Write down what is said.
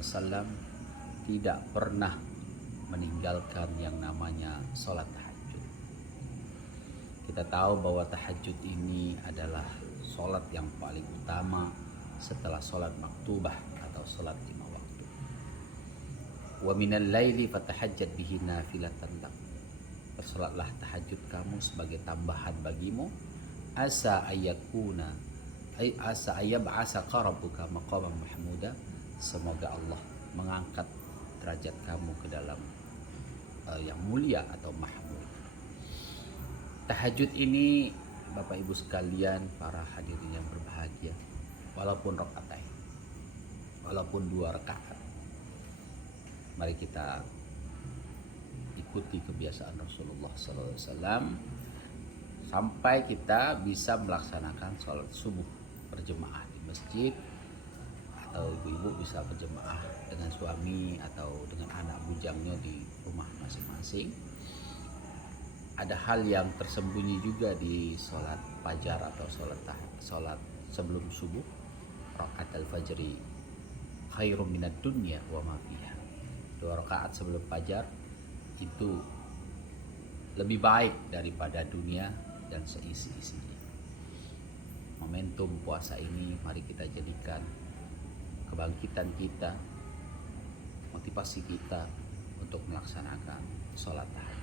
Wasallam tidak pernah meninggalkan yang namanya sholat tahajud. Kita tahu bahwa tahajud ini adalah sholat yang paling utama setelah sholat maktubah atau sholat 5 waktu. Wa minal laili fatahajjad bihi nafilatan lak. Bersolatlah tahajud kamu sebagai tambahan bagimu, asa ayyab'asaka rabbuka maqaman mahmuda. Semoga Allah mengangkat derajat kamu ke dalam yang mulia atau mahmud. Tahajud ini Bapak Ibu sekalian, para hadirin yang berbahagia, walaupun rakaat, walaupun 2 rakaat, mari kita ikuti kebiasaan Rasulullah SAW sampai kita bisa melaksanakan sholat subuh berjemaah di masjid, atau ibu-ibu bisa berjemaah dengan suami atau dengan anak bujangnya di rumah masing-masing. Ada hal yang tersembunyi juga di sholat fajar atau sholat sebelum subuh. Rakaat al-fajri khairum minad dunya wa ma fiha. 2 rakaat sebelum fajar itu lebih baik daripada dunia dan seisi-isinya. Momentum puasa ini mari kita jadikan kebangkitan kita, motivasi kita untuk melaksanakan sholat tahajud.